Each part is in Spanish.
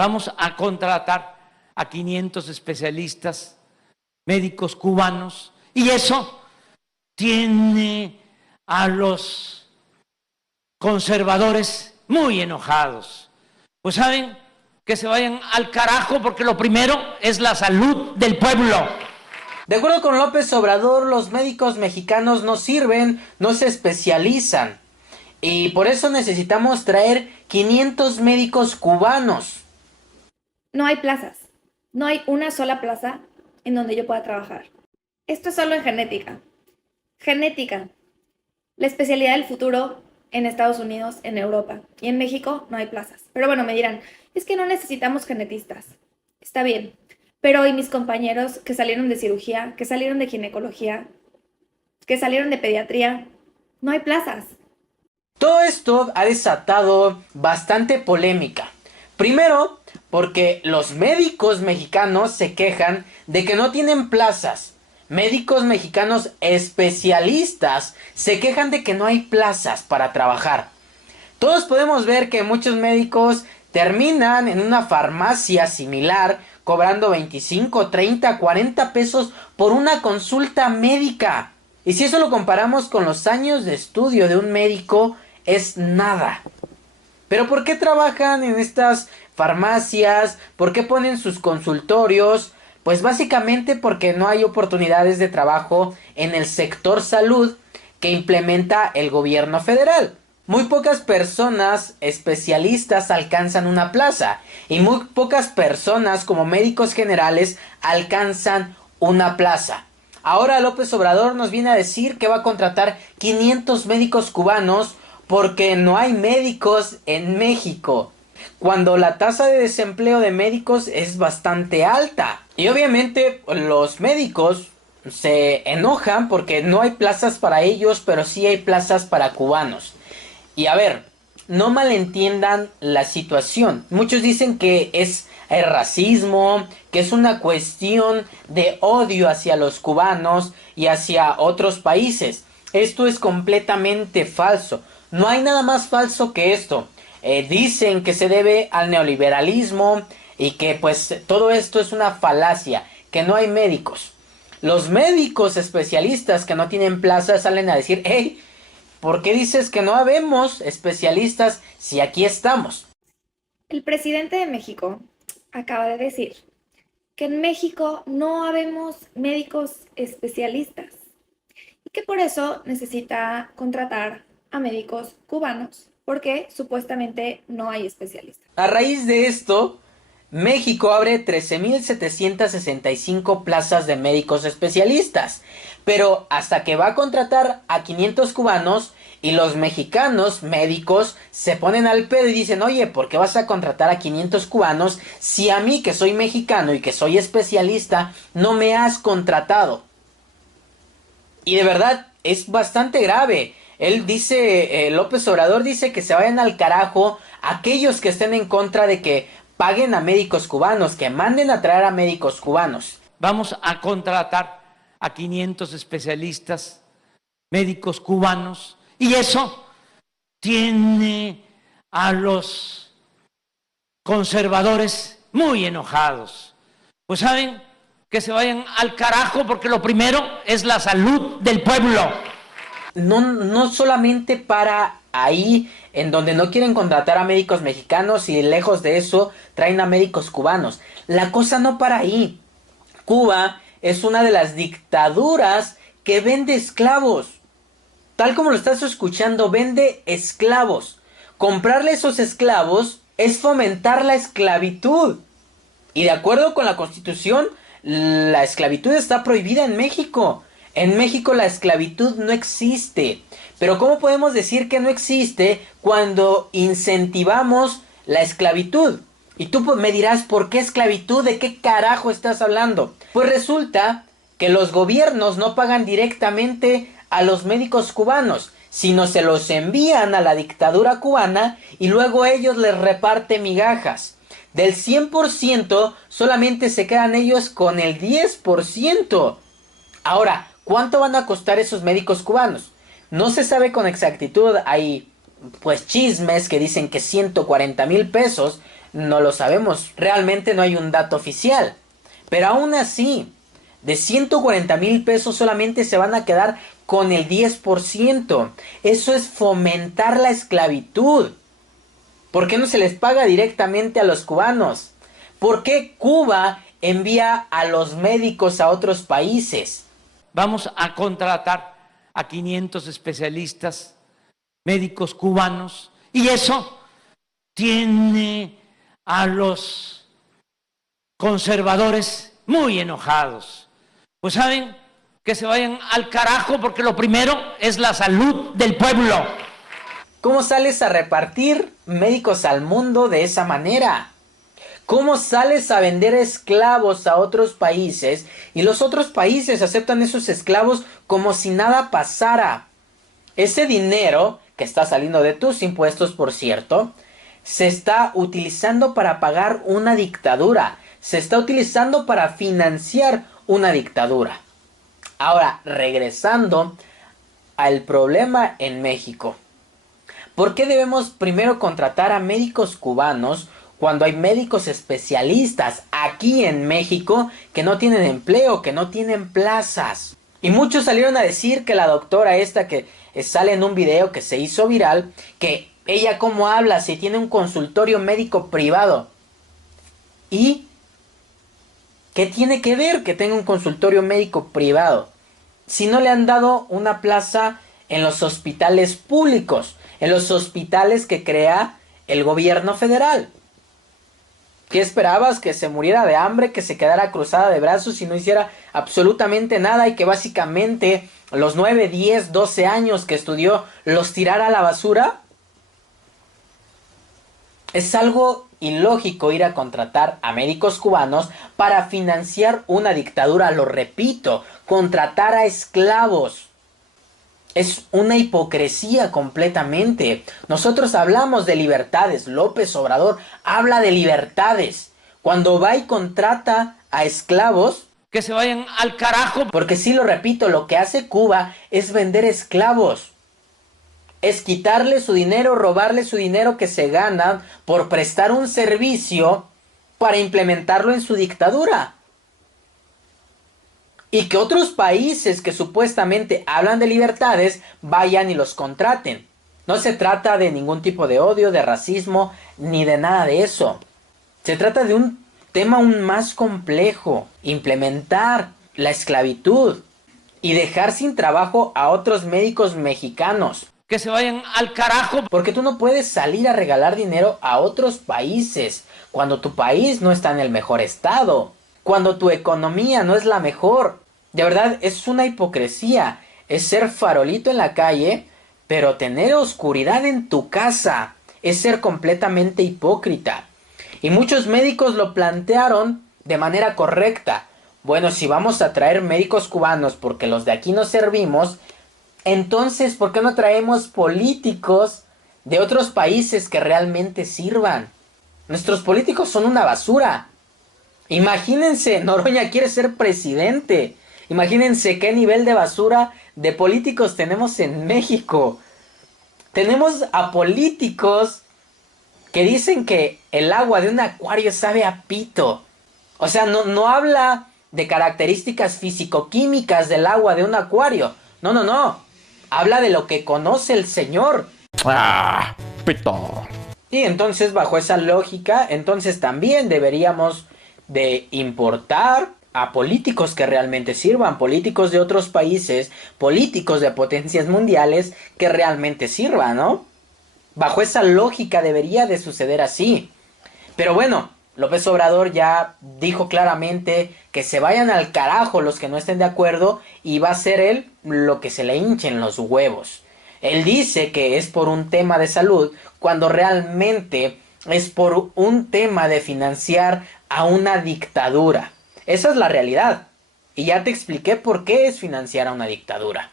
Vamos a contratar a 500 especialistas, médicos cubanos, y eso tiene a los conservadores muy enojados. Pues saben, que se vayan al carajo, porque lo primero es la salud del pueblo. De acuerdo con López Obrador, los médicos mexicanos no sirven, no se especializan. Y por eso necesitamos traer 500 médicos cubanos. No hay plazas. No hay una sola plaza en donde yo pueda trabajar. Esto es solo en genética. Genética. La especialidad del futuro en Estados Unidos, en Europa. Y en México no hay plazas. Pero bueno, me dirán, es que no necesitamos genetistas. Está bien. Pero ¿y mis compañeros que salieron de cirugía, que salieron de ginecología, que salieron de pediatría? No hay plazas. Todo esto ha desatado bastante polémica. Primero, porque los médicos mexicanos se quejan de que no tienen plazas. Médicos mexicanos especialistas se quejan de que no hay plazas para trabajar. Todos podemos ver que muchos médicos terminan en una farmacia similar cobrando 25, 30, 40 pesos por una consulta médica. Y si eso lo comparamos con los años de estudio de un médico, es nada. Pero ¿por qué trabajan en estas farmacias? ¿Por qué ponen sus consultorios? Pues básicamente porque no hay oportunidades de trabajo en el sector salud que implementa el gobierno federal. Muy pocas personas especialistas alcanzan una plaza y muy pocas personas como médicos generales alcanzan una plaza. Ahora López Obrador nos viene a decir que va a contratar 500 médicos cubanos porque no hay médicos en México, cuando la tasa de desempleo de médicos es bastante alta. Y obviamente los médicos se enojan porque no hay plazas para ellos, pero sí hay plazas para cubanos. Y a ver, no malentiendan la situación. Muchos dicen que es el racismo, que es una cuestión de odio hacia los cubanos y hacia otros países. Esto es completamente falso. No hay nada más falso que esto. Dicen que se debe al neoliberalismo y que pues todo esto es una falacia, que no hay médicos. Los médicos especialistas que no tienen plaza salen a decir, hey, ¿por qué dices que no habemos especialistas si aquí estamos? El presidente de México acaba de decir que en México no habemos médicos especialistas y que por eso necesita contratar a médicos cubanos porque supuestamente no hay especialistas. A raíz de esto, México abre 13,765 plazas de médicos especialistas, pero hasta que va a contratar a 500 cubanos y los mexicanos médicos se ponen al pedo y dicen, oye, ¿por qué vas a contratar a 500 cubanos si a mí que soy mexicano y que soy especialista no me has contratado? Y de verdad es bastante grave. Él dice, López Obrador dice que se vayan al carajo aquellos que estén en contra de que paguen a médicos cubanos, que manden a traer a médicos cubanos. Vamos a contratar a 500 especialistas, médicos cubanos, y eso tiene a los conservadores muy enojados. Pues saben, que se vayan al carajo, porque lo primero es la salud del pueblo. No solamente para ahí en donde no quieren contratar a médicos mexicanos y lejos de eso traen a médicos cubanos. La cosa no para ahí. Cuba es una de las dictaduras que vende esclavos. Tal como lo estás escuchando, vende esclavos. Comprarle esos esclavos es fomentar la esclavitud. Y de acuerdo con la Constitución, la esclavitud está prohibida en México. En México la esclavitud no existe. Pero ¿cómo podemos decir que no existe cuando incentivamos la esclavitud? Y tú me dirás, ¿por qué esclavitud? ¿De qué carajo estás hablando? Pues resulta que los gobiernos no pagan directamente a los médicos cubanos, sino se los envían a la dictadura cubana y luego ellos les reparten migajas. Del 100% solamente se quedan ellos con el 10%. Ahora, ¿cuánto van a costar esos médicos cubanos? No se sabe con exactitud, hay pues chismes que dicen que 140,000 pesos. No lo sabemos, realmente no hay un dato oficial. Pero aún así, de 140,000 pesos solamente se van a quedar con el 10%. Eso es fomentar la esclavitud. ¿Por qué no se les paga directamente a los cubanos? ¿Por qué Cuba envía a los médicos a otros países? Vamos a contratar a 500 especialistas, médicos cubanos, y eso tiene a los conservadores muy enojados. Pues saben, que se vayan al carajo, porque lo primero es la salud del pueblo. ¿Cómo sales a repartir médicos al mundo de esa manera? ¿Cómo sales a vender esclavos a otros países y los otros países aceptan esos esclavos como si nada pasara? Ese dinero, que está saliendo de tus impuestos, por cierto, se está utilizando para pagar una dictadura. Se está utilizando para financiar una dictadura. Ahora, regresando al problema en México. ¿Por qué debemos primero contratar a médicos cubanos cuando hay médicos especialistas aquí en México que no tienen empleo, que no tienen plazas? Y muchos salieron a decir que la doctora esta que sale en un video que se hizo viral, que ella cómo habla si tiene un consultorio médico privado. ¿Y qué tiene que ver que tenga un consultorio médico privado si no le han dado una plaza en los hospitales públicos, en los hospitales que crea el gobierno federal? ¿Qué esperabas? ¿Que se muriera de hambre, que se quedara cruzada de brazos y no hiciera absolutamente nada y que básicamente los 9, 10, 12 años que estudió los tirara a la basura? Es algo ilógico ir a contratar a médicos cubanos para financiar una dictadura, lo repito, contratar a esclavos. Es una hipocresía completamente. Nosotros hablamos de libertades. López Obrador habla de libertades. Cuando va y contrata a esclavos, que se vayan al carajo. Porque sí, lo repito, lo que hace Cuba es vender esclavos. Es quitarle su dinero, robarle su dinero que se ganan por prestar un servicio para implementarlo en su dictadura. Y que otros países que supuestamente hablan de libertades vayan y los contraten. No se trata de ningún tipo de odio, de racismo, ni de nada de eso. Se trata de un tema aún más complejo. Implementar la esclavitud y dejar sin trabajo a otros médicos mexicanos. Que se vayan al carajo. Porque tú no puedes salir a regalar dinero a otros países cuando tu país no está en el mejor estado, cuando tu economía no es la mejor. De verdad, es una hipocresía. Es ser farolito en la calle, pero tener oscuridad en tu casa. Es ser completamente hipócrita. Y muchos médicos lo plantearon de manera correcta. Bueno, si vamos a traer médicos cubanos porque los de aquí no servimos, entonces, ¿por qué no traemos políticos de otros países que realmente sirvan? Nuestros políticos son una basura. Imagínense, Noroña quiere ser presidente. Imagínense qué nivel de basura de políticos tenemos en México. Tenemos a políticos que dicen que el agua de un acuario sabe a pito. O sea, no habla de características físico-químicas del agua de un acuario. No. Habla de lo que conoce el señor. ¡Ah! Pito. Y entonces, bajo esa lógica, entonces también deberíamos de importar a políticos que realmente sirvan, políticos de otros países, políticos de potencias mundiales que realmente sirvan, ¿no? Bajo esa lógica debería de suceder así. Pero bueno, López Obrador ya dijo claramente que se vayan al carajo los que no estén de acuerdo y va a hacer él lo que se le hinchen los huevos. Él dice que es por un tema de salud cuando realmente es por un tema de financiar a una dictadura. Esa es la realidad. Y ya te expliqué por qué es financiar a una dictadura.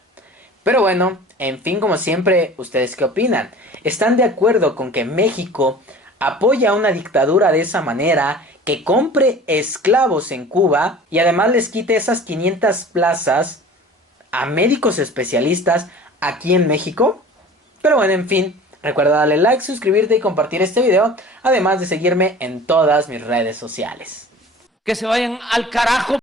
Pero bueno, en fin, como siempre, ¿ustedes qué opinan? ¿Están de acuerdo con que México apoya a una dictadura de esa manera, que compre esclavos en Cuba y además les quite esas 500 plazas a médicos especialistas aquí en México? Pero bueno, en fin, Recuerda darle like, suscribirte y compartir este video, además de seguirme en todas mis redes sociales. Que se vayan al carajo.